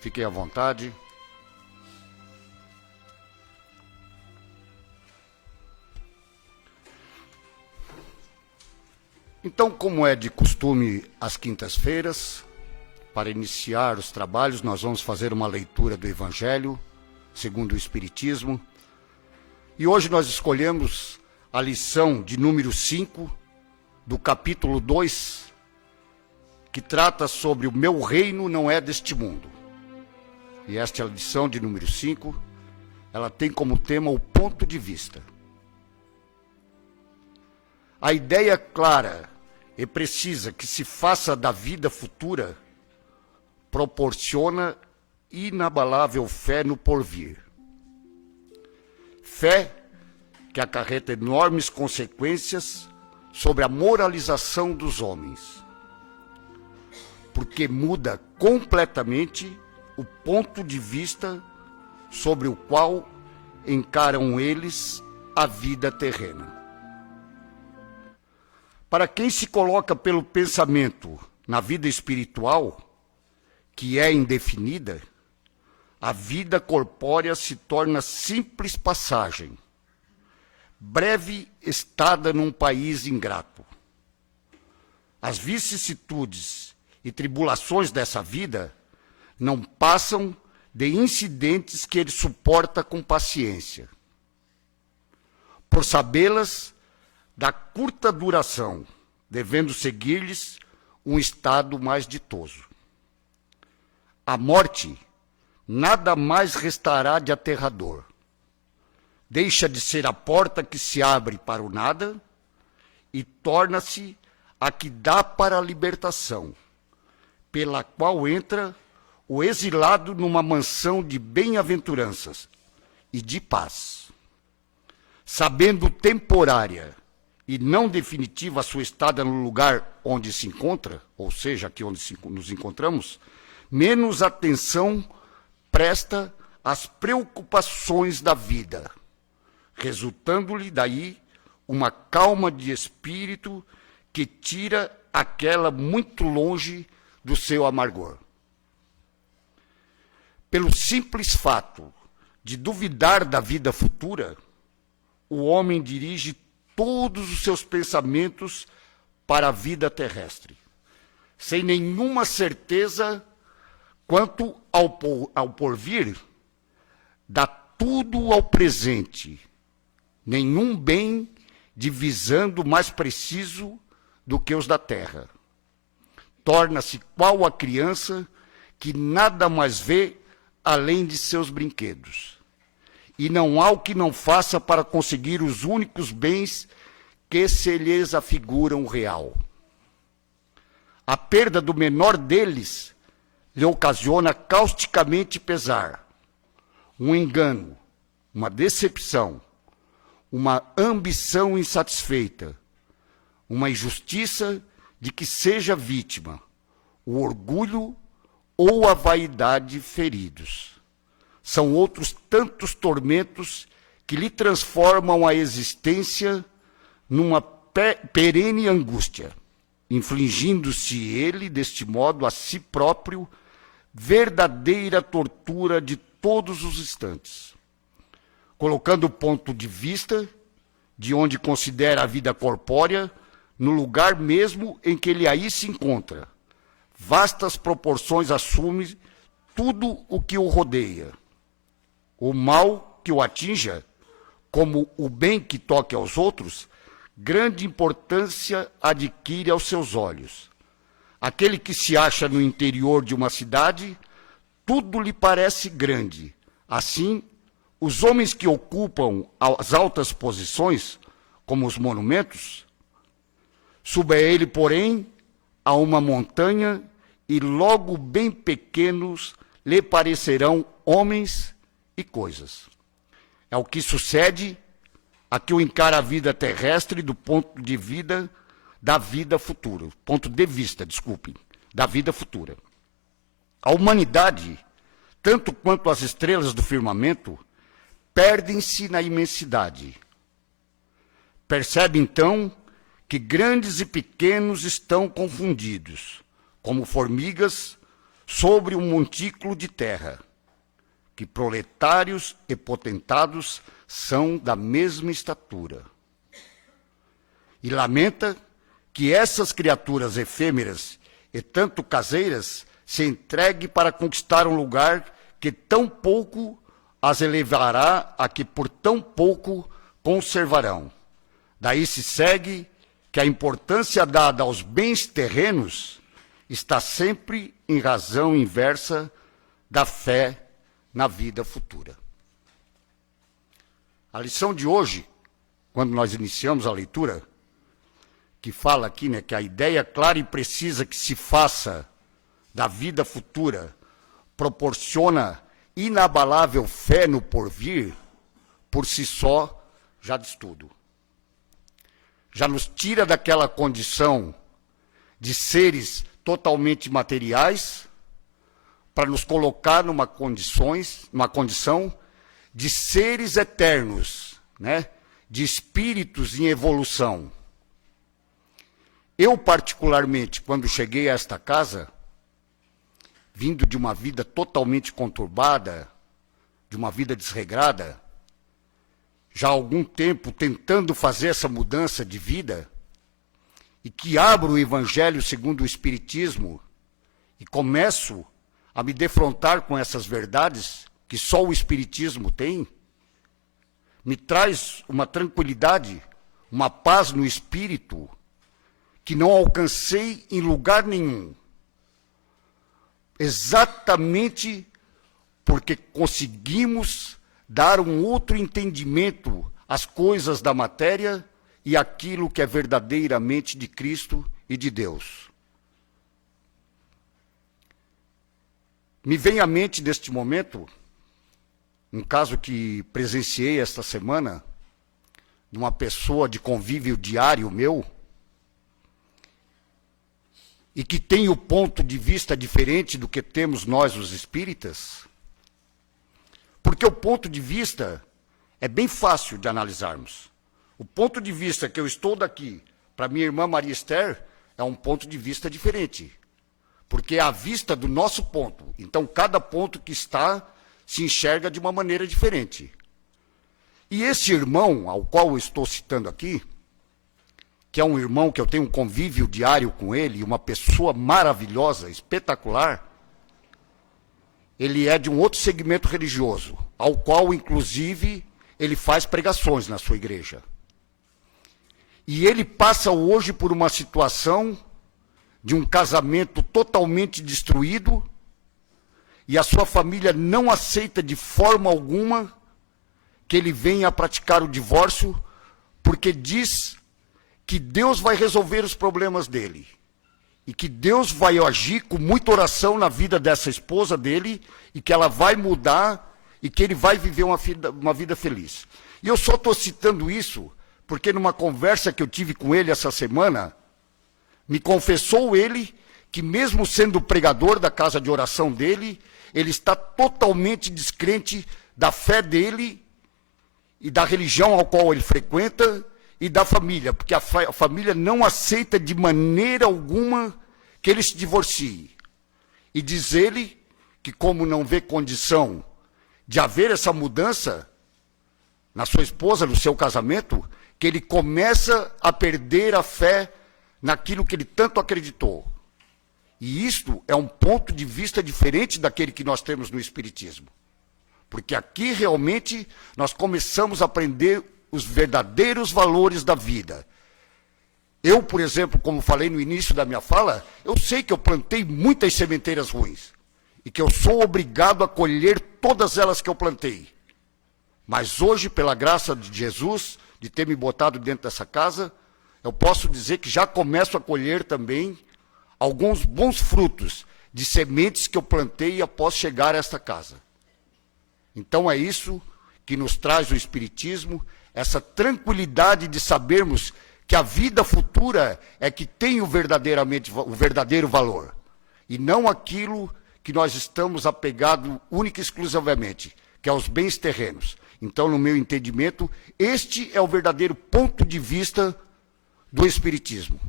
Fiquem à vontade. Então, como é de costume, às quintas-feiras, para iniciar os trabalhos, nós vamos fazer uma leitura do Evangelho, segundo o Espiritismo. E hoje nós escolhemos a lição de número 5, do capítulo 2, que trata sobre o meu reino não é deste mundo. E esta é a lição de número 5, ela tem como tema o ponto de vista. A ideia clara e precisa que se faça da vida futura proporciona inabalável fé no porvir. Fé que acarreta enormes consequências sobre a moralização dos homens, porque muda completamente o ponto de vista sobre o qual encaram eles a vida terrena. Para quem se coloca pelo pensamento na vida espiritual, que é indefinida, a vida corpórea se torna simples passagem, breve estada num país ingrato. As vicissitudes e tribulações dessa vida não passam de incidentes que ele suporta com paciência. Por sabê-las da curta duração, devendo seguir-lhes um estado mais ditoso. A morte nada mais restará de aterrador. Deixa de ser a porta que se abre para o nada e torna-se a que dá para a libertação, pela qual entra o exilado numa mansão de bem-aventuranças e de paz. Sabendo temporária e não definitiva a sua estada no lugar onde se encontra, ou seja, aqui onde nos encontramos, menos atenção presta às preocupações da vida, resultando-lhe daí uma calma de espírito que tira aquela muito longe do seu amargor. Pelo simples fato de duvidar da vida futura, o homem dirige todos os seus pensamentos para a vida terrestre, sem nenhuma certeza quanto ao porvir, dá tudo ao presente, nenhum bem divisando mais preciso do que os da terra. Torna-se qual a criança que nada mais vê além de seus brinquedos. E não há o que não faça para conseguir os únicos bens que se lhes afiguram real. A perda do menor deles lhe ocasiona causticamente pesar, um engano, uma decepção, uma ambição insatisfeita, uma injustiça de que seja vítima, o orgulho ou a vaidade feridos. São outros tantos tormentos que lhe transformam a existência numa perene angústia, infligindo-se ele, deste modo, a si próprio, verdadeira tortura de todos os instantes. Colocando o ponto de vista de onde considera a vida corpórea no lugar mesmo em que ele aí se encontra, vastas proporções assume tudo o que o rodeia. O mal que o atinja, como o bem que toque aos outros, grande importância adquire aos seus olhos. Aquele que se acha no interior de uma cidade, tudo lhe parece grande. Assim, os homens que ocupam as altas posições, como os monumentos, suba ele, porém, a uma montanha e logo bem pequenos lhe parecerão homens e coisas. É o que sucede a que o encara a vida terrestre do ponto de vista da vida futura, da vida futura. A humanidade, tanto quanto as estrelas do firmamento, perdem-se na imensidade. Percebe, então, que grandes e pequenos estão confundidos, como formigas sobre um montículo de terra, que proletários e potentados são da mesma estatura. E lamenta que essas criaturas efêmeras e tanto caseiras se entreguem para conquistar um lugar que tão pouco as elevará a que por tão pouco conservarão. Daí se segue que a importância dada aos bens terrenos está sempre em razão inversa da fé na vida futura. A lição de hoje, quando nós iniciamos a leitura, que fala aqui, que a ideia clara e precisa que se faça da vida futura proporciona inabalável fé no porvir, por si só já diz tudo. Já nos tira daquela condição de seres totalmente materiais para nos colocar numa condição de seres eternos, de espíritos em evolução. Eu, particularmente, quando cheguei a esta casa, vindo de uma vida totalmente conturbada, de uma vida desregrada, já há algum tempo tentando fazer essa mudança de vida, e que abro o Evangelho segundo o Espiritismo e começo a me defrontar com essas verdades que só o Espiritismo tem, me traz uma tranquilidade, uma paz no espírito que não alcancei em lugar nenhum. Exatamente porque conseguimos dar um outro entendimento às coisas da matéria e aquilo que é verdadeiramente de Cristo e de Deus. Me vem à mente, neste momento, um caso que presenciei esta semana, de uma pessoa de convívio diário meu, e que tem o ponto de vista diferente do que temos nós, os espíritas, porque o ponto de vista é bem fácil de analisarmos. O ponto de vista que eu estou daqui para minha irmã Maria Esther é um ponto de vista diferente, porque é a vista do nosso ponto. Então, cada ponto que está se enxerga de uma maneira diferente. E esse irmão, ao qual eu estou citando aqui, que é um irmão que eu tenho um convívio diário com ele, uma pessoa maravilhosa, espetacular, ele é de um outro segmento religioso, ao qual, inclusive, ele faz pregações na sua igreja. E ele passa hoje por uma situação de um casamento totalmente destruído, e a sua família não aceita de forma alguma que ele venha a praticar o divórcio, porque diz que Deus vai resolver os problemas dele, e que Deus vai agir com muita oração na vida dessa esposa dele, e que ela vai mudar, e que ele vai viver uma vida feliz. E eu só estou citando isso, porque numa conversa que eu tive com ele essa semana, me confessou ele que mesmo sendo pregador da casa de oração dele, ele está totalmente descrente da fé dele e da religião ao qual ele frequenta e da família, porque a família não aceita de maneira alguma que ele se divorcie. E diz ele que, como não vê condição de haver essa mudança na sua esposa, no seu casamento, que ele começa a perder a fé naquilo que ele tanto acreditou. E isto é um ponto de vista diferente daquele que nós temos no Espiritismo. Porque aqui realmente nós começamos a aprender os verdadeiros valores da vida. Eu, por exemplo, como falei no início da minha fala, eu sei que eu plantei muitas sementeiras ruins. E que eu sou obrigado a colher todas elas que eu plantei. Mas hoje, pela graça de Jesus, de ter me botado dentro dessa casa, eu posso dizer que já começo a colher também alguns bons frutos de sementes que eu plantei após chegar a esta casa. Então é isso que nos traz o Espiritismo, essa tranquilidade de sabermos que a vida futura é que tem o verdadeiro valor, e não aquilo que nós estamos apegados única e exclusivamente, que é os bens terrenos. Então, no meu entendimento, este é o verdadeiro ponto de vista do Espiritismo.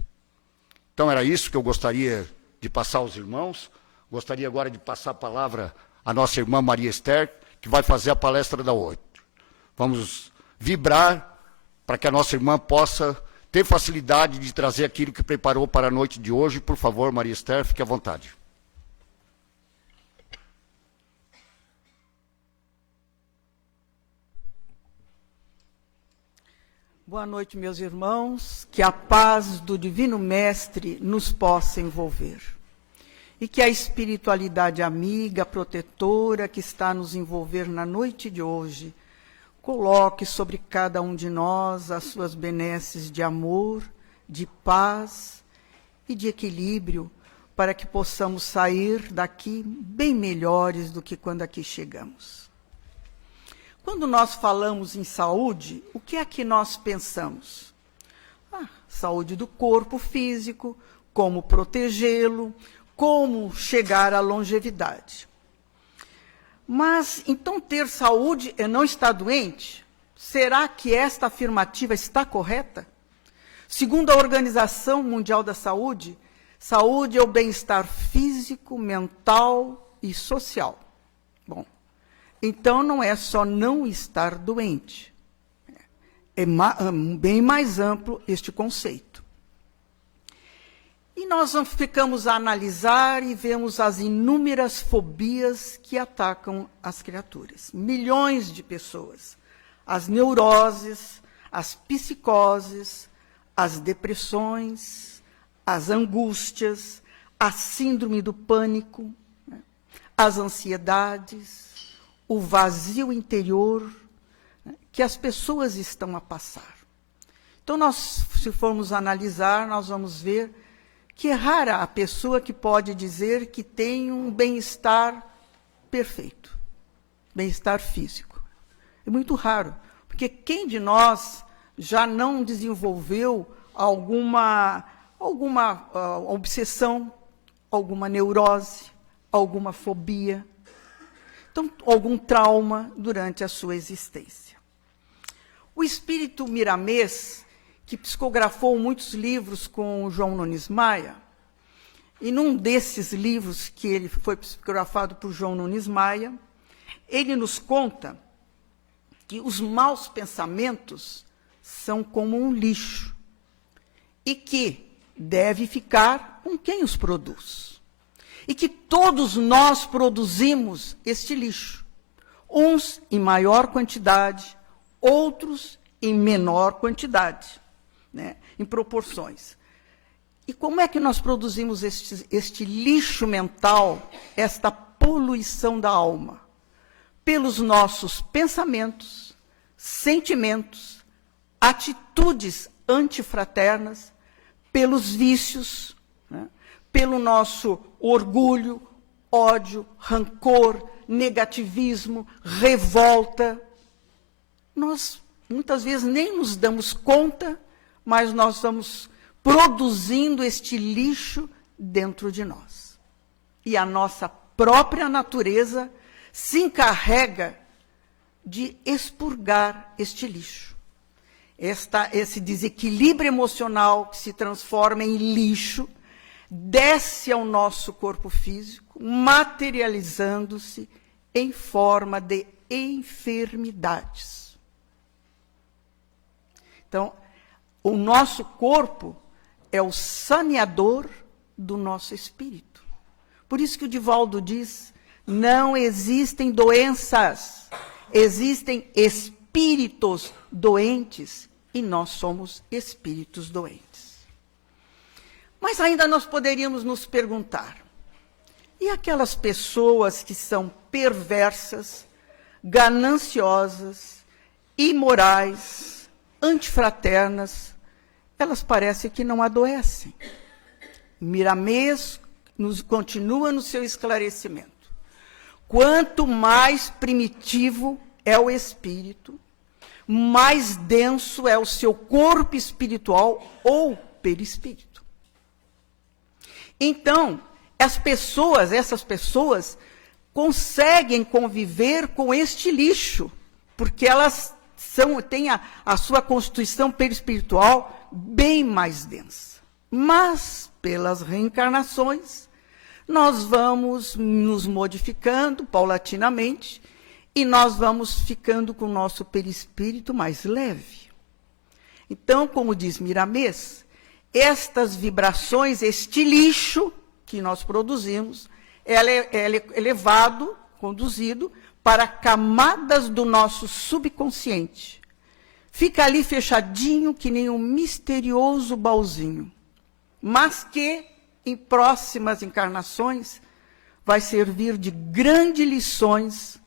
Então, era isso que eu gostaria de passar aos irmãos, Gostaria agora de passar a palavra à nossa irmã Maria Esther, que vai fazer a palestra da 8. Vamos vibrar para que a nossa irmã possa ter facilidade de trazer aquilo que preparou para a noite de hoje. Por favor, Maria Esther, fique à vontade. Boa noite, meus irmãos. Que a paz do Divino Mestre nos possa envolver. E que a espiritualidade amiga, protetora, que está a nos envolver na noite de hoje, coloque sobre cada um de nós as suas benesses de amor, de paz e de equilíbrio, para que possamos sair daqui bem melhores do que quando aqui chegamos. Quando nós falamos em saúde, o que é que nós pensamos? Saúde do corpo físico, como protegê-lo, como chegar à longevidade. Mas, então, ter saúde é não estar doente? Será que esta afirmativa está correta? Segundo a Organização Mundial da Saúde, saúde é o bem-estar físico, mental e social. Bom, então não é só não estar doente. É bem mais amplo este conceito. E nós ficamos a analisar e vemos as inúmeras fobias que atacam as criaturas. Milhões de pessoas. As neuroses, as psicoses, as depressões, as angústias, a síndrome do pânico, né? As ansiedades, o vazio interior, né, que as pessoas estão a passar. Então, nós, se formos analisar, nós vamos ver que é rara a pessoa que pode dizer que tem um bem-estar perfeito, bem-estar físico. É muito raro, porque quem de nós já não desenvolveu alguma obsessão, alguma neurose, alguma fobia, então, algum trauma durante a sua existência. O espírito Miramês, que psicografou muitos livros com o João Nunes Maia, e num desses livros que ele foi psicografado por João Nunes Maia, ele nos conta que os maus pensamentos são como um lixo e que deve ficar com quem os produz. E que todos nós produzimos este lixo, uns em maior quantidade, outros em menor quantidade, né, em proporções. E como é que nós produzimos este lixo mental, esta poluição da alma? Pelos nossos pensamentos, sentimentos, atitudes antifraternas, pelos vícios, né, pelo nosso orgulho, ódio, rancor, negativismo, revolta. Nós, muitas vezes, nem nos damos conta, mas nós estamos produzindo este lixo dentro de nós. E a nossa própria natureza se encarrega de expurgar este lixo. Esse desequilíbrio emocional que se transforma em lixo desce ao nosso corpo físico, materializando-se em forma de enfermidades. Então, o nosso corpo é o saneador do nosso espírito. Por isso que o Divaldo diz, não existem doenças, existem espíritos doentes e nós somos espíritos doentes. Mas ainda nós poderíamos nos perguntar, e aquelas pessoas que são perversas, gananciosas, imorais, antifraternas, elas parecem que não adoecem. Miramês continua no seu esclarecimento. Quanto mais primitivo é o espírito, mais denso é o seu corpo espiritual ou perispírito. Então, essas pessoas conseguem conviver com este lixo, porque elas têm a sua constituição perispiritual bem mais densa. Mas, pelas reencarnações, nós vamos nos modificando paulatinamente e nós vamos ficando com o nosso perispírito mais leve. Então, como diz Miramês, estas vibrações, este lixo que nós produzimos, ela é levado, conduzido para camadas do nosso subconsciente. Fica ali fechadinho que nem um misterioso baúzinho, mas que, em próximas encarnações, vai servir de grandes lições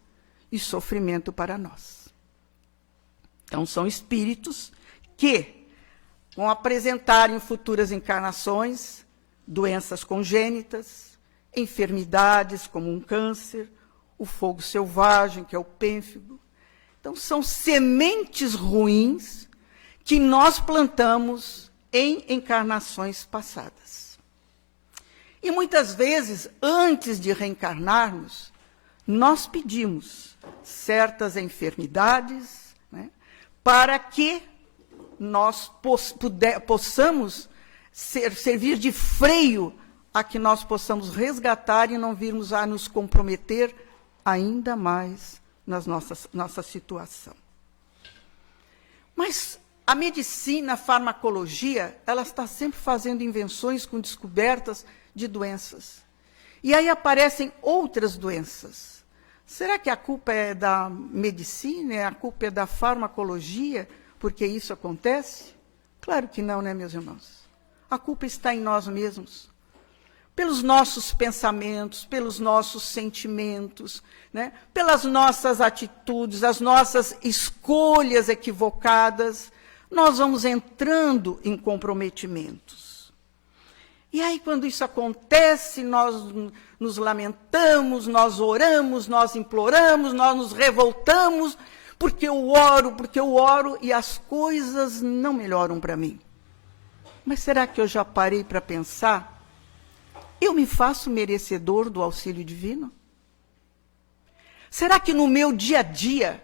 e sofrimento para nós. Então, são espíritos que vão apresentar em futuras encarnações doenças congênitas, enfermidades como um câncer, o fogo selvagem, que é o pênfigo. Então, são sementes ruins que nós plantamos em encarnações passadas. E muitas vezes, antes de reencarnarmos, nós pedimos certas enfermidades, né, para que nós possamos servir de freio a que nós possamos resgatar e não virmos a nos comprometer ainda mais na nossa situação. Mas a medicina, a farmacologia, ela está sempre fazendo invenções com descobertas de doenças. E aí aparecem outras doenças. Será que a culpa é da medicina, a culpa é da farmacologia, porque isso acontece? Claro que não, né, meus irmãos? A culpa está em nós mesmos. Pelos nossos pensamentos, pelos nossos sentimentos, né? Pelas nossas atitudes, as nossas escolhas equivocadas, nós vamos entrando em comprometimentos. E aí, quando isso acontece, nós nos lamentamos, nós oramos, nós imploramos, nós nos revoltamos, porque eu oro, e as coisas não melhoram para mim. Mas será que eu já parei para pensar? Eu me faço merecedor do auxílio divino? Será que no meu dia a dia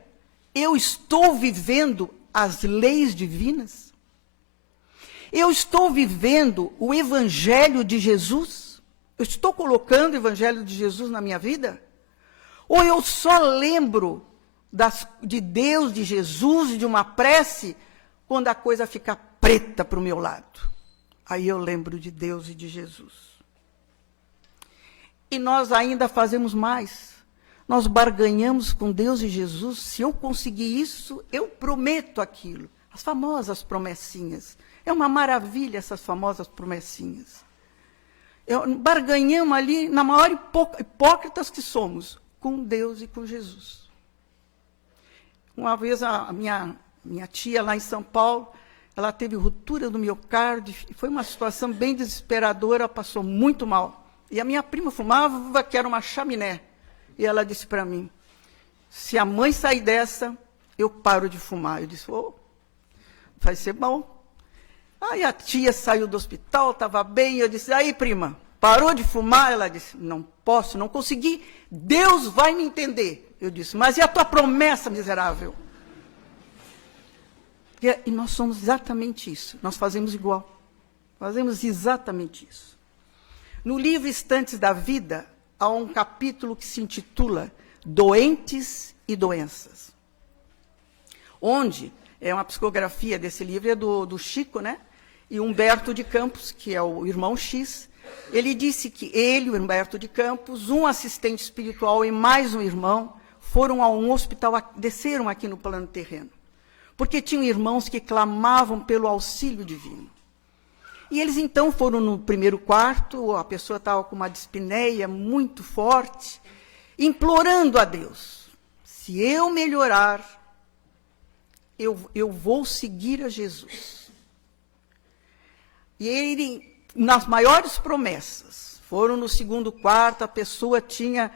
eu estou vivendo as leis divinas? Eu estou vivendo o Evangelho de Jesus? Eu estou colocando o Evangelho de Jesus na minha vida? Ou eu só lembro de Deus, de Jesus e de uma prece quando a coisa fica preta para o meu lado? Aí eu lembro de Deus e de Jesus. E nós ainda fazemos mais. Nós barganhamos com Deus e Jesus. Se eu conseguir isso, eu prometo aquilo. As famosas promessinhas. É uma maravilha essas famosas promessinhas. Barganhamos ali, na maior hipócritas que somos, com Deus e com Jesus. Uma vez a minha tia lá em São Paulo, ela teve ruptura do miocárdio, foi uma situação bem desesperadora, passou muito mal. E a minha prima fumava, que era uma chaminé. E ela disse para mim, se a mãe sair dessa, eu paro de fumar. Eu disse, vai ser bom. Aí a tia saiu do hospital, estava bem, eu disse, aí prima, parou de fumar? Ela disse, não posso, não consegui, Deus vai me entender. Eu disse, mas e a tua promessa, miserável? E nós somos exatamente isso, nós fazemos igual, fazemos exatamente isso. No livro Instantes da Vida, há um capítulo que se intitula Doentes e Doenças, onde, é uma psicografia desse livro, é do Chico, né? E Humberto de Campos, que é o irmão X, ele disse que ele, o Humberto de Campos, um assistente espiritual e mais um irmão, foram a um hospital, desceram aqui no plano terreno, porque tinham irmãos que clamavam pelo auxílio divino. E eles, então, foram no primeiro quarto, a pessoa estava com uma dispneia muito forte, implorando a Deus, se eu melhorar, eu vou seguir a Jesus. E ele, nas maiores promessas, foram no segundo quarto, a pessoa tinha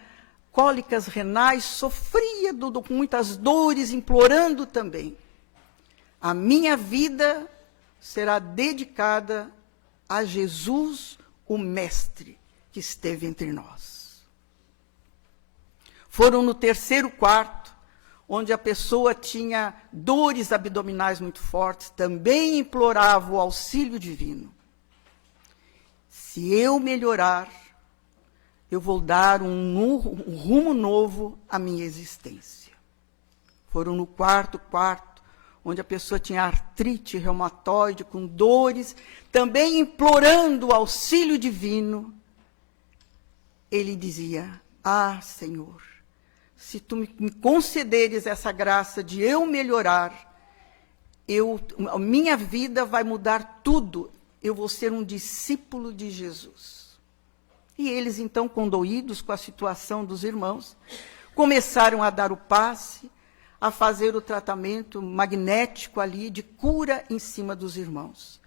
cólicas renais, sofria com muitas dores, implorando também. A minha vida será dedicada a Jesus, o Mestre, que esteve entre nós. Foram no terceiro quarto, onde a pessoa tinha dores abdominais muito fortes, também implorava o auxílio divino. Se eu melhorar, eu vou dar um rumo novo à minha existência. Foram no quarto, onde a pessoa tinha artrite reumatoide, com dores, também implorando o auxílio divino. Ele dizia: ah, Senhor, se tu me concederes essa graça de eu melhorar, a minha vida vai mudar tudo, eu vou ser um discípulo de Jesus. E eles, então, condoídos com a situação dos irmãos, começaram a dar o passe, a fazer o tratamento magnético ali, de cura em cima dos irmãos.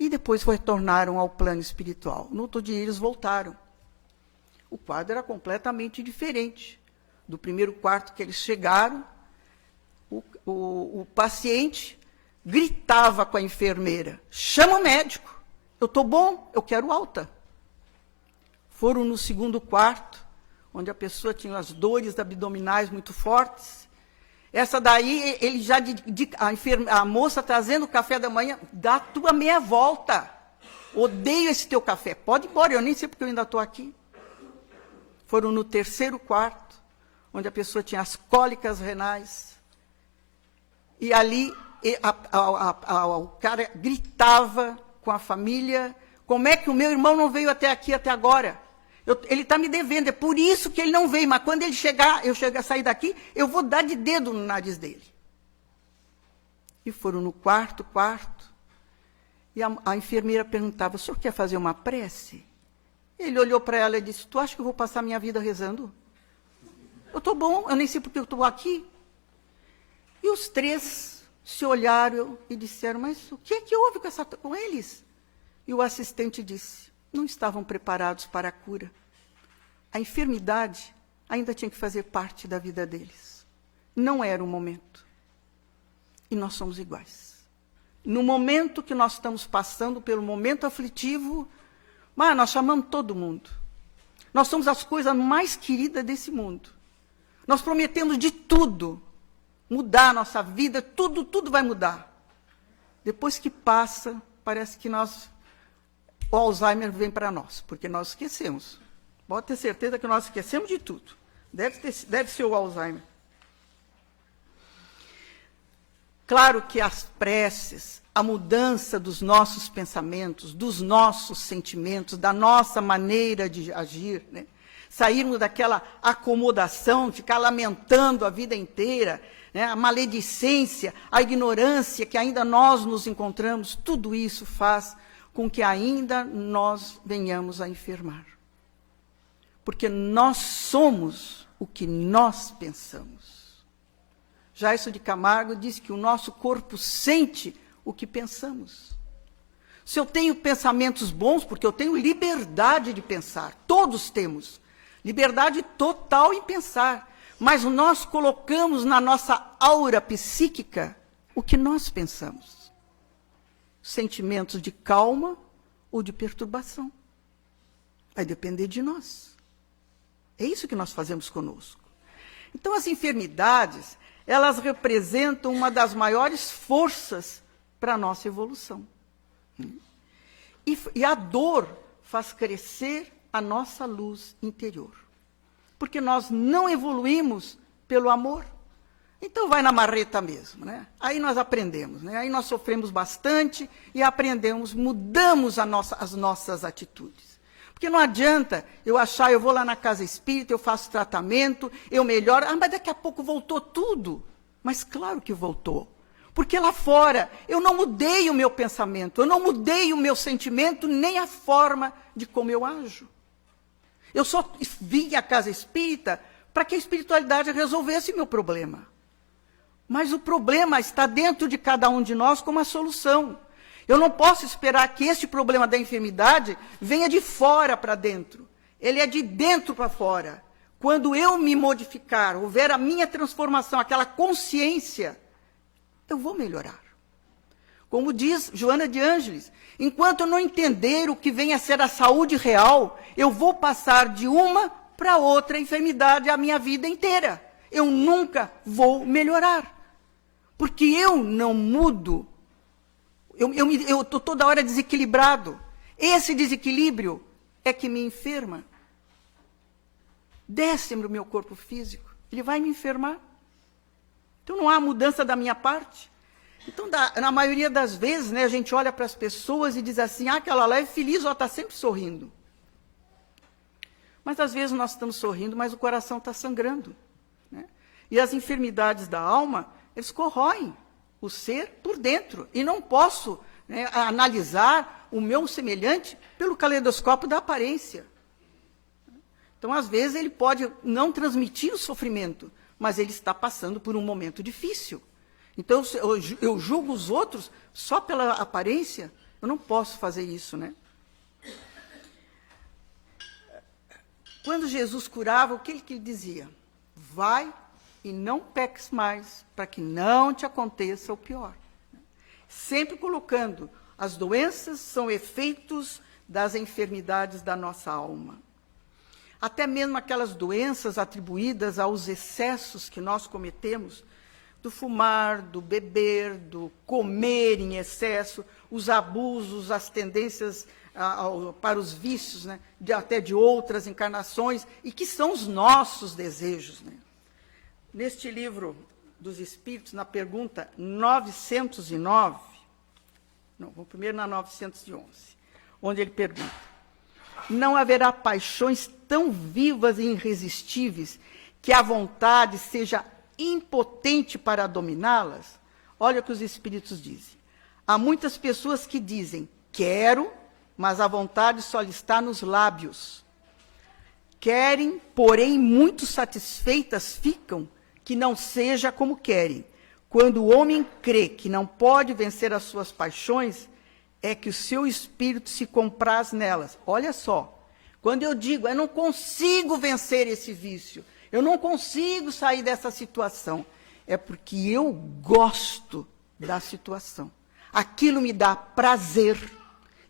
E depois retornaram ao plano espiritual. No outro dia eles voltaram. O quadro era completamente diferente. Do primeiro quarto que eles chegaram, o paciente gritava com a enfermeira: chama o médico, eu estou bom, eu quero alta. Foram no segundo quarto, onde a pessoa tinha as dores abdominais muito fortes. Essa daí, ele já a moça trazendo o café da manhã: dá a tua meia volta, odeio esse teu café, pode ir embora, eu nem sei porque eu ainda estou aqui. Foram no terceiro quarto, onde a pessoa tinha as cólicas renais. E ali o cara gritava com a família: como é que o meu irmão não veio até aqui até agora? Ele está me devendo, é por isso que ele não veio, mas quando ele chegar, sair daqui, eu vou dar de dedo no nariz dele. E foram no quarto, e a enfermeira perguntava: o senhor quer fazer uma prece? Ele olhou para ela e disse: tu acha que eu vou passar minha vida rezando? Eu estou bom, eu nem sei porque eu estou aqui. E os três se olharam e disseram: mas o que é que houve com eles? E o assistente disse: não estavam preparados para a cura. A enfermidade ainda tinha que fazer parte da vida deles. Não era o momento. E nós somos iguais. No momento que nós estamos passando pelo momento aflitivo, mas nós chamamos todo mundo. Nós somos as coisas mais queridas desse mundo. Nós prometemos de tudo, mudar a nossa vida, tudo vai mudar. Depois que passa, parece que o Alzheimer vem para nós, porque nós esquecemos. Pode ter certeza que nós esquecemos de tudo. Deve ser o Alzheimer. Claro que as preces, a mudança dos nossos pensamentos, dos nossos sentimentos, da nossa maneira de agir, né? Sairmos daquela acomodação, ficar lamentando a vida inteira, né? A maledicência, a ignorância que ainda nós nos encontramos, tudo isso faz com que ainda nós venhamos a enfermar. Porque nós somos o que nós pensamos. Jairson de Camargo diz que o nosso corpo sente o que pensamos. Se eu tenho pensamentos bons, porque eu tenho liberdade de pensar, todos temos liberdade total em pensar, mas nós colocamos na nossa aura psíquica o que nós pensamos. Sentimentos de calma ou de perturbação. Vai depender de nós. É isso que nós fazemos conosco. Então, as enfermidades, elas representam uma das maiores forças para a nossa evolução. E a dor faz crescer a nossa luz interior. Porque nós não evoluímos pelo amor. Então, vai na marreta mesmo, né? Aí nós aprendemos, né? Aí nós sofremos bastante e aprendemos, mudamos as nossas atitudes. Porque não adianta eu achar, eu vou lá na casa espírita, eu faço tratamento, eu melhoro, mas daqui a pouco voltou tudo. Mas claro que voltou. Porque lá fora eu não mudei o meu pensamento, eu não mudei o meu sentimento, nem a forma de como eu ajo. Eu só vim à casa espírita para que a espiritualidade resolvesse meu problema. Mas o problema está dentro de cada um de nós como a solução. Eu não posso esperar que este problema da enfermidade venha de fora para dentro. Ele é de dentro para fora. Quando eu me modificar, houver a minha transformação, aquela consciência, eu vou melhorar. Como diz Joana de Ângeles, enquanto eu não entender o que vem a ser a saúde real, eu vou passar de uma para outra enfermidade a minha vida inteira. Eu nunca vou melhorar. Porque eu não mudo. Eu estou toda hora desequilibrado. Esse desequilíbrio é que me enferma. desce no meu corpo físico, ele vai me enfermar. Então não há mudança da minha parte. Então, na maioria das vezes, né, a gente olha para as pessoas e diz assim, aquela lá é feliz, ela está sempre sorrindo. Mas às vezes nós estamos sorrindo, mas o coração está sangrando. Né? E as enfermidades da alma, eles corroem o ser por dentro. E não posso, né, analisar o meu semelhante pelo caleidoscópio da aparência. Então, às vezes, ele pode não transmitir o sofrimento, mas ele está passando por um momento difícil. Então, eu julgo os outros só pela aparência, eu não posso fazer isso, né? Quando Jesus curava, o que ele dizia? Vai e não peques mais, para que não te aconteça o pior. Sempre colocando, as doenças são efeitos das enfermidades da nossa alma. Até mesmo aquelas doenças atribuídas aos excessos que nós cometemos, do fumar, do beber, do comer em excesso, os abusos, as tendências para os vícios, né, até de outras encarnações, e que são os nossos desejos. Né? Neste livro dos Espíritos, na pergunta 909, vamos primeiro na 911, onde ele pergunta, não haverá paixões tão vivas e irresistíveis que a vontade seja impotente para dominá-las? Olha o que os Espíritos dizem. Há muitas pessoas que dizem, quero, mas a vontade só lhe está nos lábios. Querem, porém, muito satisfeitas ficam, que não seja como querem. Quando o homem crê que não pode vencer as suas paixões, é que o seu espírito se compraz nelas. Olha só, quando eu digo, eu não consigo vencer esse vício, eu não consigo sair dessa situação, é porque eu gosto da situação. Aquilo me dá prazer.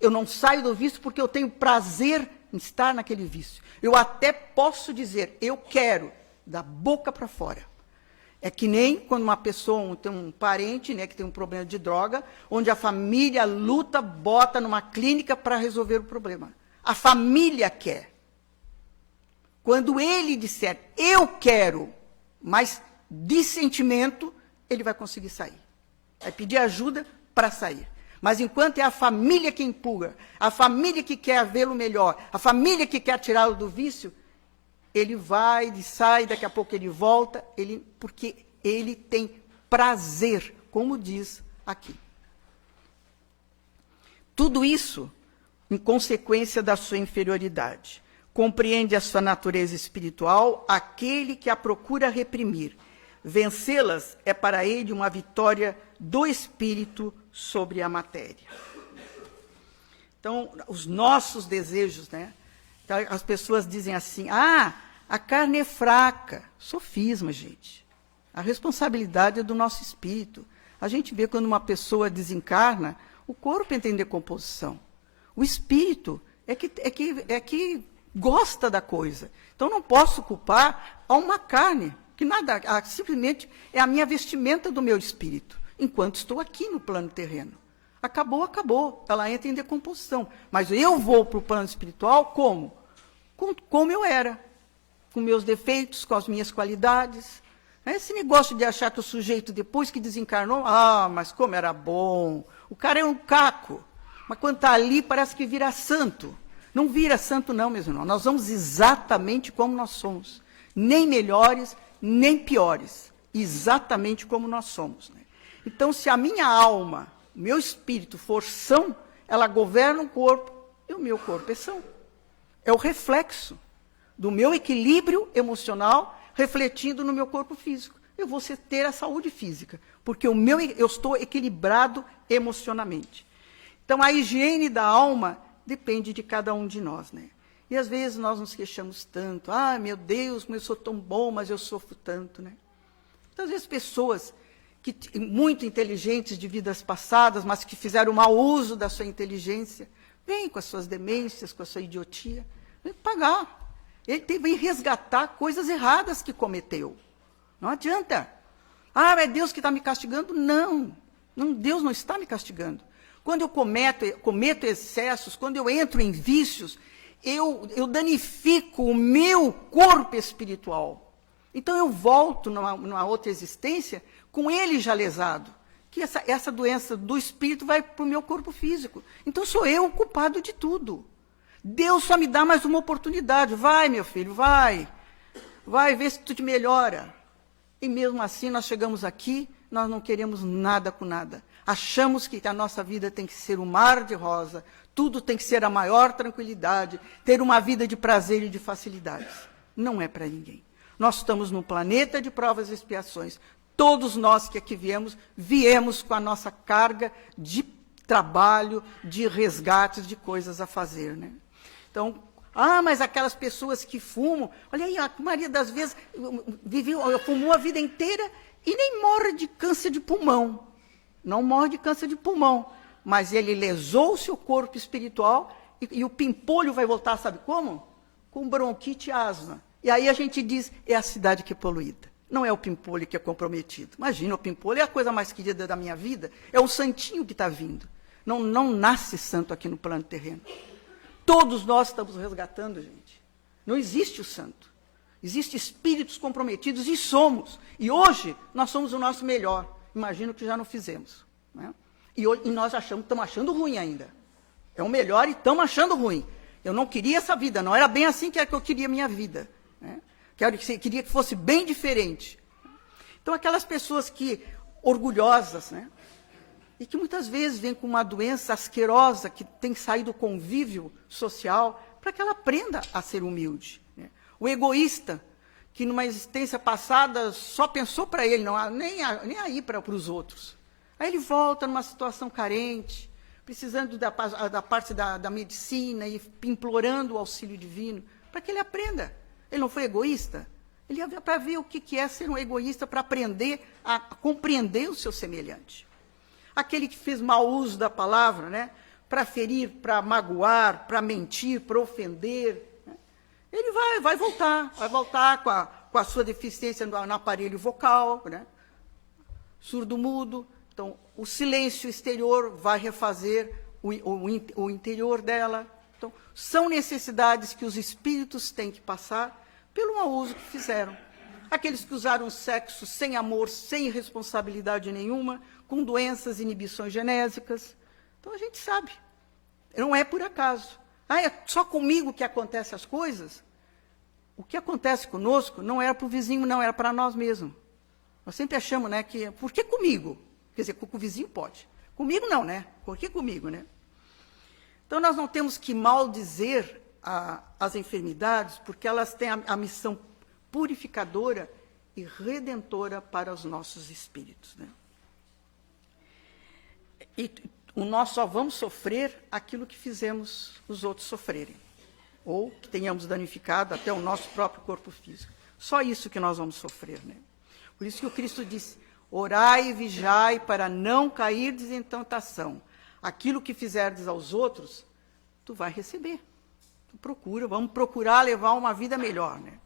Eu não saio do vício porque eu tenho prazer em estar naquele vício. Eu até posso dizer, eu quero, da boca para fora. É que nem quando uma pessoa tem um parente, né, que tem um problema de droga, onde a família luta, bota numa clínica para resolver o problema. A família quer. Quando ele disser, eu quero, mas de sentimento, ele vai conseguir sair. Vai pedir ajuda para sair. Mas enquanto é a família que empurra, a família que quer vê-lo melhor, a família que quer tirá-lo do vício, ele vai, ele sai, daqui a pouco ele volta, porque ele tem prazer, como diz aqui. Tudo isso em consequência da sua inferioridade. Compreende a sua natureza espiritual aquele que a procura reprimir. Vencê-las é para ele uma vitória do espírito sobre a matéria. Então, os nossos desejos, né? As pessoas dizem assim, a carne é fraca. Sofisma, gente. A responsabilidade é do nosso espírito. A gente vê quando uma pessoa desencarna, o corpo entra em decomposição. O espírito é que gosta da coisa. Então, não posso culpar a uma carne, que nada, simplesmente é a minha vestimenta do meu espírito, enquanto estou aqui no plano terreno. Acabou, acabou. Ela entra em decomposição. Mas eu vou para o plano espiritual como? Como eu era. Com meus defeitos, com as minhas qualidades. Esse negócio de achar que o sujeito, depois que desencarnou, mas como era bom. O cara é um caco. Mas quando está ali, parece que vira santo. Não vira santo não, meus irmãos. Nós vamos exatamente como nós somos. Nem melhores, nem piores. Exatamente como nós somos. Né? Então, se a minha alma, meu espírito for são, ela governa o corpo, e o meu corpo é são. É o reflexo do meu equilíbrio emocional refletindo no meu corpo físico. Eu vou ter a saúde física, porque eu estou equilibrado emocionalmente. Então, a higiene da alma depende de cada um de nós, né? E às vezes nós nos queixamos tanto, meu Deus, como eu sou tão bom, mas eu sofro tanto, né? Então, às vezes pessoas muito inteligentes de vidas passadas, mas que fizeram mau uso da sua inteligência, vêm com as suas demências, com a sua idiotia, vem pagar. Ele vem resgatar coisas erradas que cometeu. Não adianta. É Deus que está me castigando? Não, Deus não está me castigando. Quando eu cometo excessos, quando eu entro em vícios, eu danifico o meu corpo espiritual. Então eu volto numa outra existência com ele já lesado. Que essa doença do espírito vai para o meu corpo físico. Então sou eu o culpado de tudo. Deus só me dá mais uma oportunidade. Vai, meu filho, vai. Vai ver se tu te melhora. E mesmo assim nós chegamos aqui, nós não queremos nada com nada. Achamos que a nossa vida tem que ser um mar de rosa, tudo tem que ser a maior tranquilidade, ter uma vida de prazer e de facilidades. Não é para ninguém. Nós estamos num planeta de provas e expiações. Todos nós que aqui viemos com a nossa carga de trabalho, de resgates, de coisas a fazer, né? Então, mas aquelas pessoas que fumam, olha aí, a maioria das vezes fumou a vida inteira e nem morre de câncer de pulmão. Não morre de câncer de pulmão, mas ele lesou o seu corpo espiritual e o pimpolho vai voltar, sabe como? Com bronquite e asma. E aí a gente diz, é a cidade que é poluída. Não é o pimpolho que é comprometido. Imagina, o pimpolho é a coisa mais querida da minha vida, é o santinho que está vindo. Não nasce santo aqui no plano terreno. Todos nós estamos resgatando, gente. Não existe o santo. Existem espíritos comprometidos e somos. E hoje nós somos o nosso melhor. Imagino que já não fizemos. Né? E nós estamos achando ruim ainda. É o melhor e estamos achando ruim. Eu não queria essa vida, não era bem assim que eu queria a minha vida. Né? Queria que fosse bem diferente. Então, aquelas pessoas que, orgulhosas, né? E que muitas vezes vêm com uma doença asquerosa, que tem que sair do convívio social, para que ela aprenda a ser humilde. Né? O egoísta, que numa existência passada só pensou para ele, nem aí para os outros. Aí ele volta numa situação carente, precisando da parte da medicina e implorando o auxílio divino, para que ele aprenda. Ele não foi egoísta? Ele ia para ver o que é ser um egoísta, para aprender a compreender o seu semelhante. Aquele que fez mau uso da palavra, né, para ferir, para magoar, para mentir, para ofender, né, ele vai voltar com a sua deficiência no aparelho vocal, né, surdo-mudo. Então, o silêncio exterior vai refazer o interior dela. Então, são necessidades que os espíritos têm que passar pelo mau uso que fizeram. Aqueles que usaram o sexo sem amor, sem responsabilidade nenhuma, com doenças, inibições genésicas. Então, a gente sabe. Não é por acaso. É só comigo que acontecem as coisas? O que acontece conosco não era para o vizinho, não, era para nós mesmos. Nós sempre achamos, né, que... Por que comigo? Quer dizer, com o vizinho pode. Comigo não, né? Por que comigo, né? Então, nós não temos que maldizer as enfermidades, porque elas têm a missão purificadora e redentora para os nossos espíritos, né? E nós só vamos sofrer aquilo que fizemos os outros sofrerem, ou que tenhamos danificado até o nosso próprio corpo físico. Só isso que nós vamos sofrer, né? Por isso que o Cristo disse, orai e vigiai para não cairdes em tentação. Aquilo que fizerdes aos outros, tu vai receber. Vamos procurar levar uma vida melhor, né?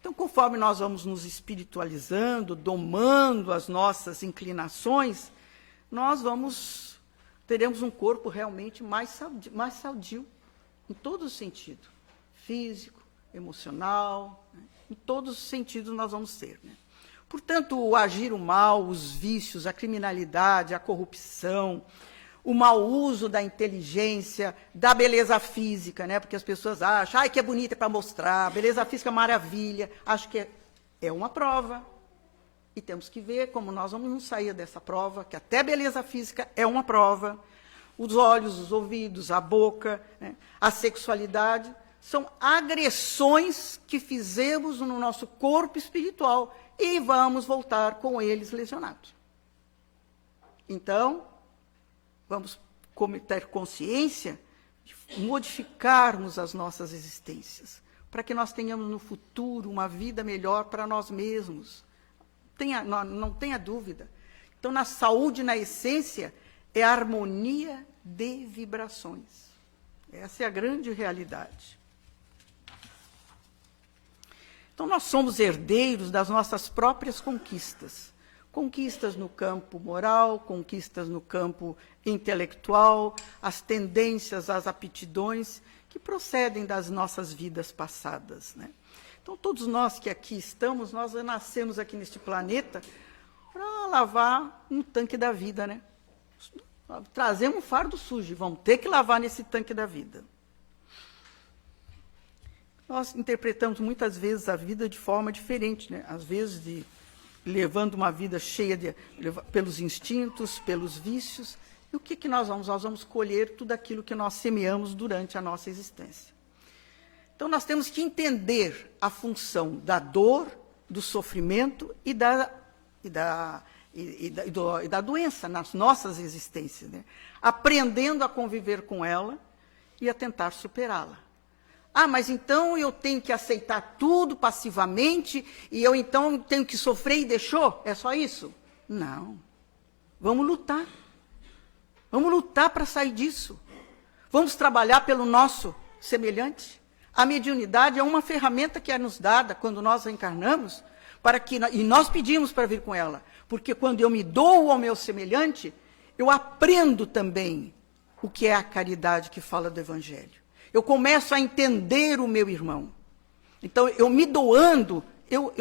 Então, conforme nós vamos nos espiritualizando, domando as nossas inclinações, nós teremos um corpo realmente mais sadio, em todos os sentidos, físico, emocional, né? Em todos os sentidos nós vamos ter, né? Portanto, o agir o mal, os vícios, a criminalidade, a corrupção, o mau uso da inteligência, da beleza física, né? Porque as pessoas acham, que é bonita para mostrar, beleza física é maravilha, acho que é uma prova. E temos que ver como nós vamos nos sair dessa prova, que até beleza física é uma prova. Os olhos, os ouvidos, a boca, né? A sexualidade, são agressões que fizemos no nosso corpo espiritual e vamos voltar com eles lesionados. Então, vamos ter consciência de modificarmos as nossas existências, para que nós tenhamos no futuro uma vida melhor para nós mesmos. Não tenha dúvida. Então, na saúde, na essência, é a harmonia de vibrações. Essa é a grande realidade. Então, nós somos herdeiros das nossas próprias conquistas. Conquistas no campo moral, conquistas no campo intelectual, as tendências, as aptidões que procedem das nossas vidas passadas, né? Então, todos nós que aqui estamos, nós nascemos aqui neste planeta para lavar um tanque da vida, né? Trazemos um fardo sujo, vamos ter que lavar nesse tanque da vida. Nós interpretamos muitas vezes a vida de forma diferente, né? Às vezes levando uma vida cheia pelos instintos, pelos vícios. E o que nós vamos? Nós vamos colher tudo aquilo que nós semeamos durante a nossa existência. Então, nós temos que entender a função da dor, do sofrimento e da doença nas nossas existências, né? Aprendendo a conviver com ela e a tentar superá-la. Ah, mas então eu tenho que aceitar tudo passivamente e eu então tenho que sofrer e deixou? É só isso? Não. Vamos lutar. Vamos lutar para sair disso. Vamos trabalhar pelo nosso semelhante. A mediunidade é uma ferramenta que é nos dada quando nós reencarnamos, e nós pedimos para vir com ela. Porque quando eu me dou ao meu semelhante, eu aprendo também o que é a caridade que fala do Evangelho. Eu começo a entender o meu irmão. Então, eu me doando, eu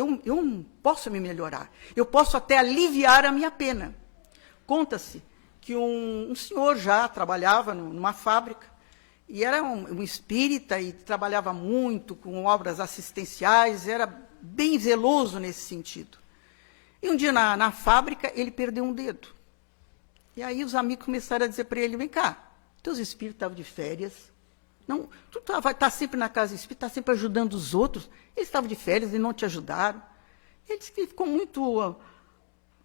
posso me melhorar. Eu posso até aliviar a minha pena. Conta-se que um senhor já trabalhava numa fábrica, e era um espírita e trabalhava muito com obras assistenciais, era bem zeloso nesse sentido. E um dia na fábrica ele perdeu um dedo. E aí os amigos começaram a dizer para ele, vem cá, teus espíritos estavam de férias, não, tu vai estar sempre na casa espírita, está sempre ajudando os outros, eles estavam de férias e não te ajudaram. Ele disse que ele ficou muito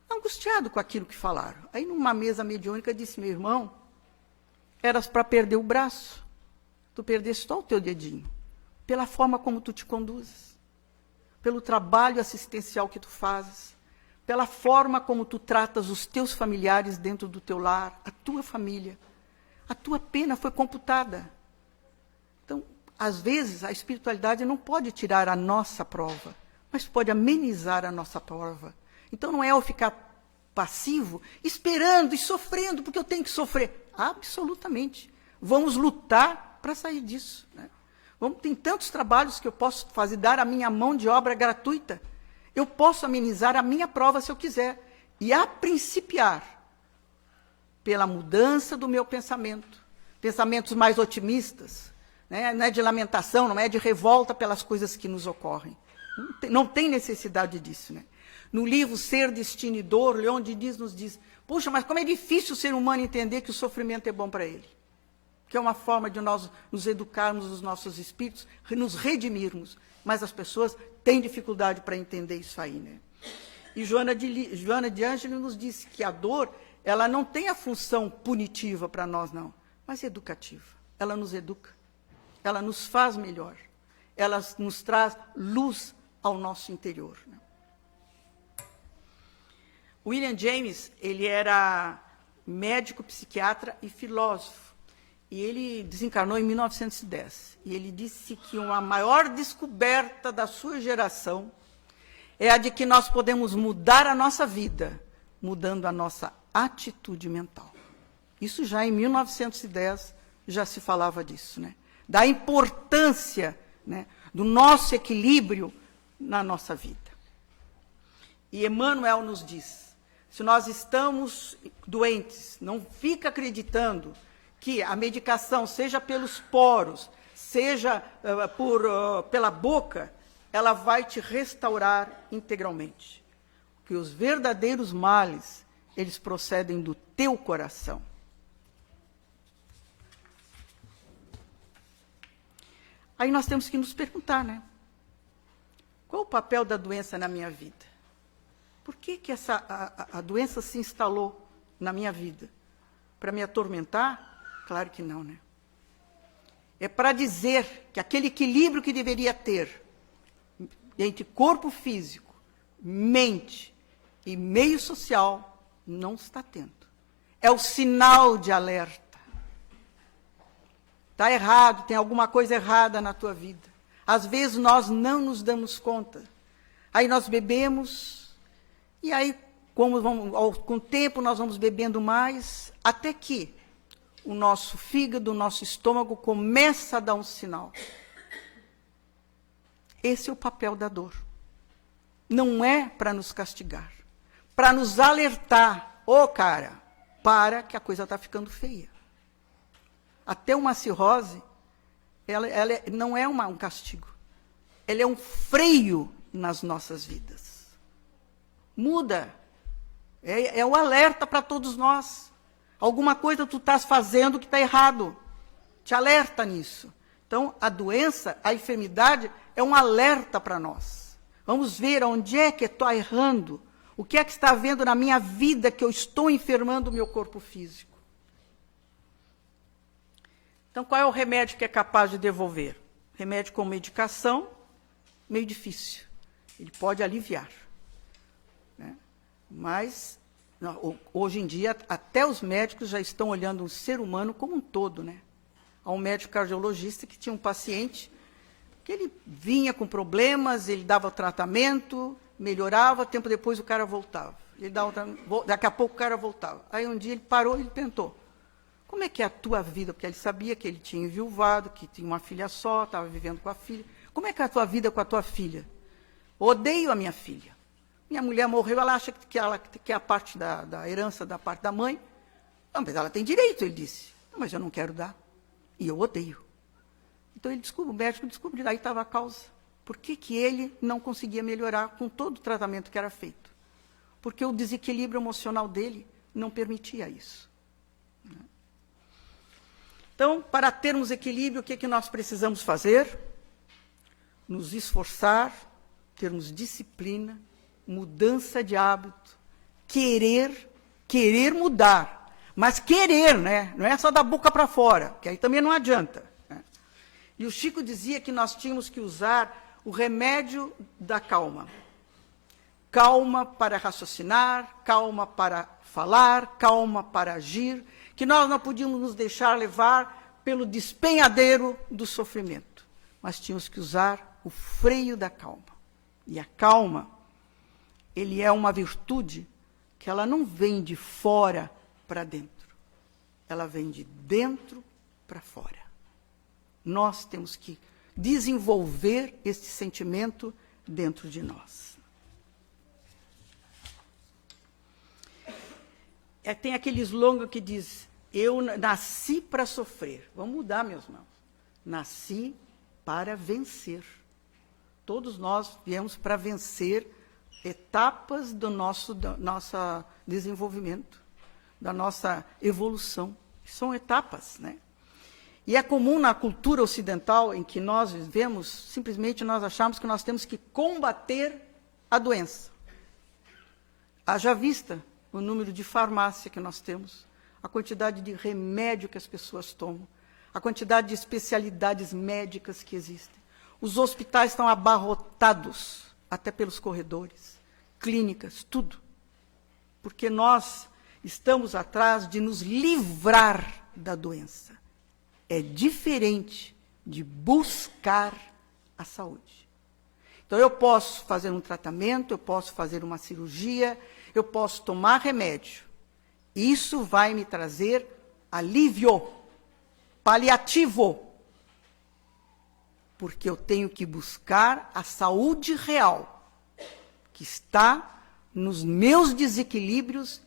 angustiado com aquilo que falaram. Aí numa mesa mediúnica disse, meu irmão, eras para perder o braço. Tu perdeste só o teu dedinho, pela forma como tu te conduzes, pelo trabalho assistencial que tu fazes, pela forma como tu tratas os teus familiares dentro do teu lar, a tua família. A tua pena foi computada. Então, às vezes, a espiritualidade não pode tirar a nossa prova, mas pode amenizar a nossa prova. Então, não é eu ficar passivo, esperando e sofrendo, porque eu tenho que sofrer. Absolutamente. Vamos lutar para sair disso, né? Tem tantos trabalhos que eu posso fazer, dar a minha mão de obra gratuita. Eu posso amenizar a minha prova se eu quiser. E a principiar pela mudança do meu pensamento. Pensamentos mais otimistas, né? Não é de lamentação, não é de revolta pelas coisas que nos ocorrem. Não tem necessidade disso, né? No livro Ser, Destino e Dor, Leon Diniz nos diz, puxa, mas como é difícil o ser humano entender que o sofrimento é bom para ele. Que é uma forma de nós nos educarmos os nossos espíritos, nos redimirmos. Mas as pessoas têm dificuldade para entender isso aí, né? E Joana de Ângelo nos disse que a dor, ela não tem a função punitiva para nós, não, mas educativa. Ela nos educa, ela nos faz melhor, ela nos traz luz ao nosso interior, né? William James, ele era médico, psiquiatra e filósofo. E ele desencarnou em 1910. E ele disse que a maior descoberta da sua geração é a de que nós podemos mudar a nossa vida, mudando a nossa atitude mental. Isso já em 1910 já se falava disso, né? Da importância, né, do nosso equilíbrio na nossa vida. E Emmanuel nos diz, se nós estamos doentes, não fica acreditando que a medicação, seja pelos poros, seja pela boca, ela vai te restaurar integralmente. Que os verdadeiros males, eles procedem do teu coração. Aí nós temos que nos perguntar, né? Qual o papel da doença na minha vida? Por que a doença se instalou na minha vida? Para me atormentar? Claro que não, né? É para dizer que aquele equilíbrio que deveria ter entre corpo físico, mente e meio social não está tendo. É o sinal de alerta. Está errado, tem alguma coisa errada na tua vida. Às vezes nós não nos damos conta. Aí nós bebemos, e aí com o tempo nós vamos bebendo mais, até que o nosso fígado, o nosso estômago começa a dar um sinal. Esse é o papel da dor. Não é para nos castigar, para nos alertar, cara, para que a coisa está ficando feia. Até uma cirrose, ela não é um castigo, ela é um freio nas nossas vidas. Muda, é o alerta para todos nós. Alguma coisa tu estás fazendo que está errado, te alerta nisso. Então, a doença, a enfermidade, é um alerta para nós. Vamos ver onde é que estou errando, o que é que está havendo na minha vida que eu estou enfermando o meu corpo físico. Então, qual é o remédio que é capaz de devolver? Remédio com medicação, meio difícil. Ele pode aliviar. Né? Mas, hoje em dia, até os médicos já estão olhando o ser humano como um todo. Né? Há um médico cardiologista que tinha um paciente que ele vinha com problemas, ele dava tratamento, melhorava, tempo depois o cara voltava. Daqui a pouco o cara voltava. Aí um dia ele parou e ele tentou. Como é que é a tua vida? Porque ele sabia que ele tinha enviuvado, que tinha uma filha só, estava vivendo com a filha. Como é que é a tua vida com a tua filha? Odeio a minha filha. Minha mulher morreu, ela acha que ela quer a parte da herança da parte da mãe. Não, mas ela tem direito, ele disse. Não, mas eu não quero dar. E eu odeio. Então o médico descobriu, aí estava a causa. Por que ele não conseguia melhorar com todo o tratamento que era feito? Porque o desequilíbrio emocional dele não permitia isso. Então, para termos equilíbrio, o que nós precisamos fazer? Nos esforçar, termos disciplina, mudança de hábito, querer mudar. Mas querer, né? Não é só da boca para fora, que aí também não adianta. Né? E o Chico dizia que nós tínhamos que usar o remédio da calma. Calma para raciocinar, calma para falar, calma para agir, que nós não podíamos nos deixar levar pelo despenhadeiro do sofrimento, mas tínhamos que usar o freio da calma. E a calma, ele é uma virtude que ela não vem de fora para dentro, ela vem de dentro para fora. Nós temos que desenvolver esse sentimento dentro de nós. Tem aquele slogan que diz, eu nasci para sofrer. Vamos mudar, meus irmãos. Nasci para vencer. Todos nós viemos para vencer etapas do nosso desenvolvimento, da nossa evolução. São etapas, né? E é comum na cultura ocidental em que nós vivemos, simplesmente nós achamos que nós temos que combater a doença. Haja vista o número de farmácia que nós temos, a quantidade de remédio que as pessoas tomam, a quantidade de especialidades médicas que existem. Os hospitais estão abarrotados, até pelos corredores, clínicas, tudo. Porque nós estamos atrás de nos livrar da doença. É diferente de buscar a saúde. Então, eu posso fazer um tratamento, eu posso fazer uma cirurgia, eu posso tomar remédio. Isso vai me trazer alívio, paliativo. Porque eu tenho que buscar a saúde real, que está nos meus desequilíbrios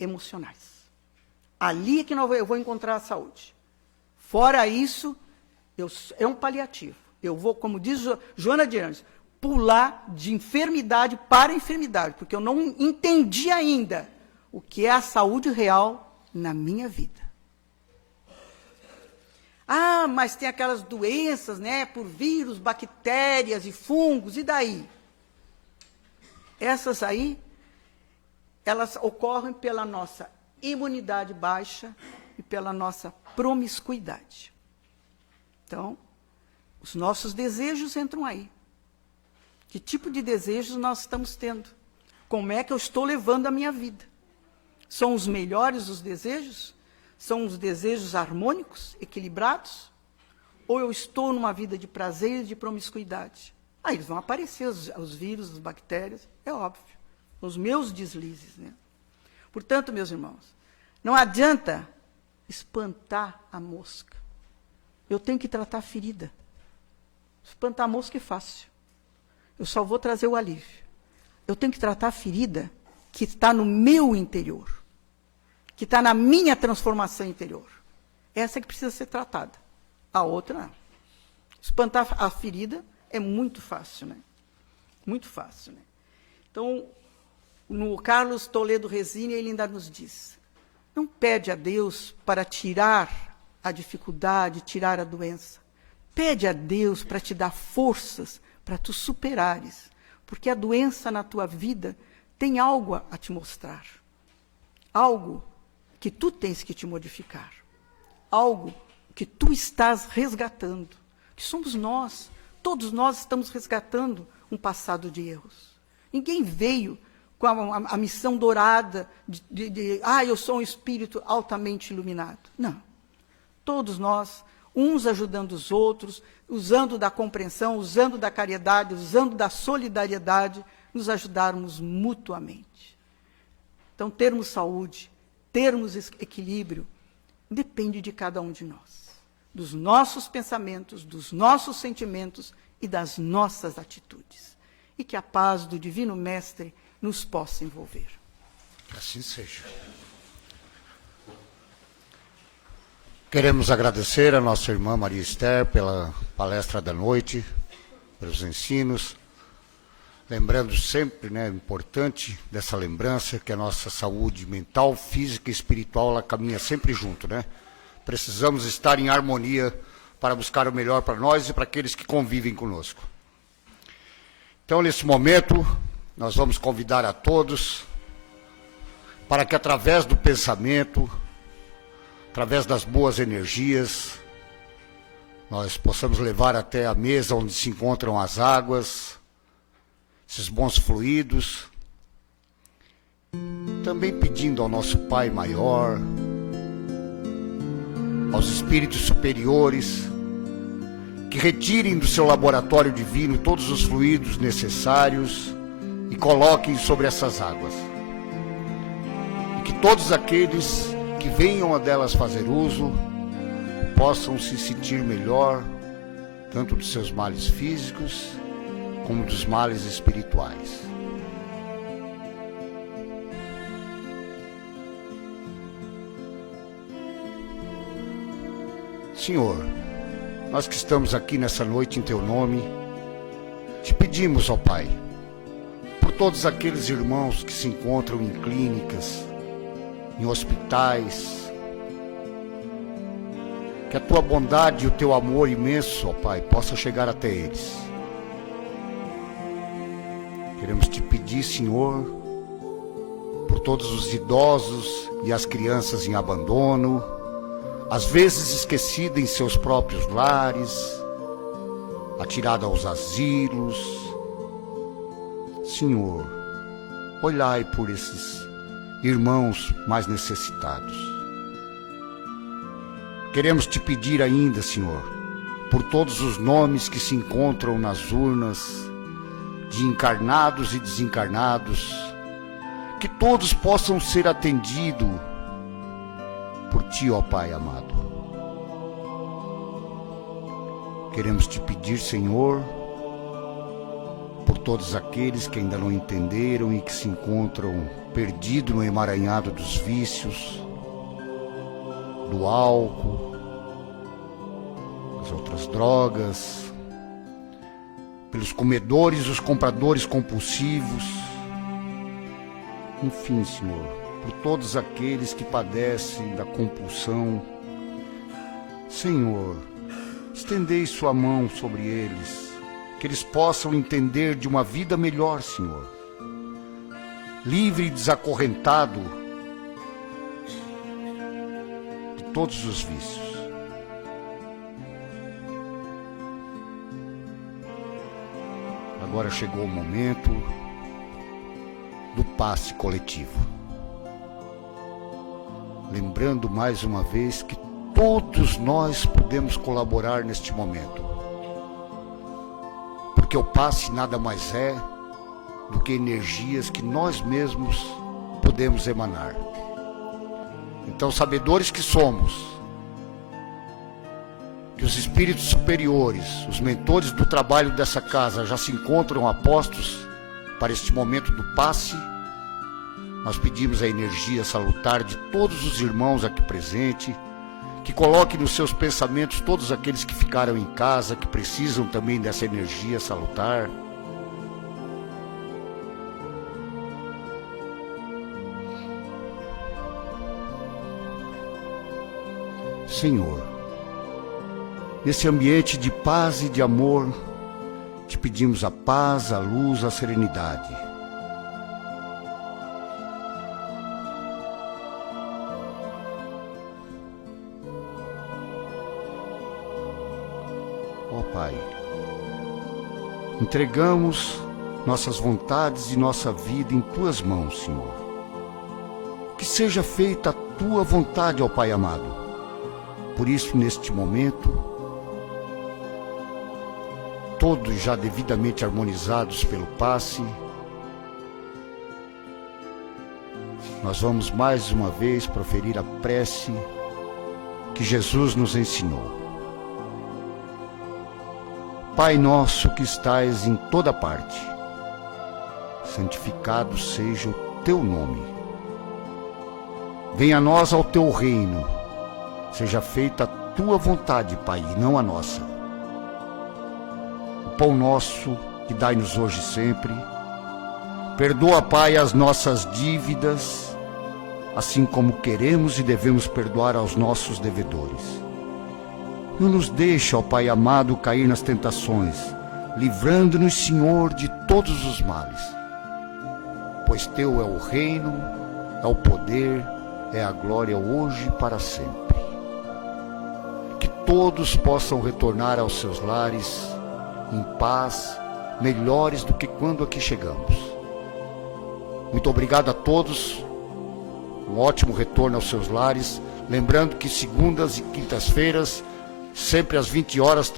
emocionais. Ali é que eu vou encontrar a saúde. Fora isso, é um paliativo. Eu vou, como diz Joana de Anjos, pular de enfermidade para enfermidade, porque eu não entendi ainda o que é a saúde real na minha vida. Ah, mas tem aquelas doenças, né, por vírus, bactérias e fungos, e daí? Essas aí, elas ocorrem pela nossa imunidade baixa e pela nossa promiscuidade. Então, os nossos desejos entram aí. Que tipo de desejos nós estamos tendo? Como é que eu estou levando a minha vida? São os melhores os desejos? São os desejos harmônicos, equilibrados? Ou eu estou numa vida de prazer e de promiscuidade? Aí eles vão aparecer, os vírus, as bactérias, é óbvio. os meus deslizes, né? Portanto, meus irmãos, não adianta espantar a mosca. Eu tenho que tratar a ferida. Espantar a mosca é fácil. Eu só vou trazer o alívio. Eu tenho que tratar a ferida que está no meu interior, que está na minha transformação interior. Essa é que precisa ser tratada. A outra, não. Espantar a ferida é muito fácil, né? Muito fácil, né? Então, no Carlos Toledo Resina, ele ainda nos diz, não pede a Deus para tirar a dificuldade, tirar a doença. Pede a Deus para te dar forças para tu superares, porque a doença na tua vida tem algo a te mostrar, algo que tu tens que te modificar, algo que tu estás resgatando, que somos nós, todos nós estamos resgatando um passado de erros. Ninguém veio com a missão dourada eu sou um espírito altamente iluminado. Não. Todos nós, uns ajudando os outros, usando da compreensão, usando da caridade, usando da solidariedade, nos ajudarmos mutuamente. Então, termos saúde, termos equilíbrio, depende de cada um de nós, dos nossos pensamentos, dos nossos sentimentos e das nossas atitudes. E que a paz do Divino Mestre nos possa envolver. Que assim seja. Queremos agradecer a nossa irmã Maria Esther pela palestra da noite, pelos ensinos. Lembrando sempre, né, importante dessa lembrança, que a nossa saúde mental, física e espiritual, ela caminha sempre junto, né? Precisamos estar em harmonia para buscar o melhor para nós e para aqueles que convivem conosco. Então, nesse momento, nós vamos convidar a todos para que, através do pensamento, através das boas energias, nós possamos levar até a mesa onde se encontram as águas, esses bons fluidos, também pedindo ao nosso Pai Maior, aos espíritos superiores, que retirem do seu laboratório divino todos os fluidos necessários e coloquem sobre essas águas. E que todos aqueles que venham a delas fazer uso possam se sentir melhor, tanto dos seus males físicos como dos males espirituais. Senhor, nós que estamos aqui nessa noite em Teu nome, te pedimos, ó Pai, por todos aqueles irmãos que se encontram em clínicas, em hospitais, que a Tua bondade e o Teu amor imenso, ó Pai, possa chegar até eles. Queremos te pedir, Senhor, por todos os idosos e as crianças em abandono, às vezes esquecida em seus próprios lares, atirada aos asilos. Senhor, olhai por esses irmãos mais necessitados. Queremos te pedir ainda, Senhor, por todos os nomes que se encontram nas urnas, de encarnados e desencarnados, que todos possam ser atendidos por Ti, ó Pai amado. Queremos te pedir, Senhor, por todos aqueles que ainda não entenderam e que se encontram perdidos no emaranhado dos vícios, do álcool, das outras drogas, pelos comedores e os compradores compulsivos, enfim, Senhor, por todos aqueles que padecem da compulsão. Senhor, estendei sua mão sobre eles, que eles possam entender de uma vida melhor, Senhor, livre e desacorrentado de todos os vícios. Agora chegou o momento do passe coletivo. Lembrando mais uma vez que todos nós podemos colaborar neste momento. Porque o passe nada mais é do que energias que nós mesmos podemos emanar. Então, sabedores que somos, que os espíritos superiores, os mentores do trabalho dessa casa já se encontram apostos para este momento do passe, nós pedimos a energia salutar de todos os irmãos aqui presentes, que coloque nos seus pensamentos todos aqueles que ficaram em casa, que precisam também dessa energia salutar. Senhor, nesse ambiente de paz e de amor, te pedimos a paz, a luz, a serenidade. Ó Pai, entregamos nossas vontades e nossa vida em Tuas mãos, Senhor. Que seja feita a Tua vontade, ó Pai amado. Por isso, neste momento, todos já devidamente harmonizados pelo passe, nós vamos mais uma vez proferir a prece que Jesus nos ensinou. Pai nosso que estais em toda parte, santificado seja o Teu nome. Venha a nós ao Teu reino. Seja feita a Tua vontade, Pai, e não a nossa. O pão nosso que dai-nos hoje e sempre. Perdoa, Pai, as nossas dívidas, assim como queremos e devemos perdoar aos nossos devedores. Não nos deixe, ó Pai amado, cair nas tentações, livrando-nos, Senhor, de todos os males. Pois Teu é o reino, é o poder, é a glória hoje e para sempre. Que todos possam retornar aos seus lares em paz, melhores do que quando aqui chegamos. Muito obrigado a todos, um ótimo retorno aos seus lares, lembrando que segundas e quintas-feiras, sempre às 20 horas,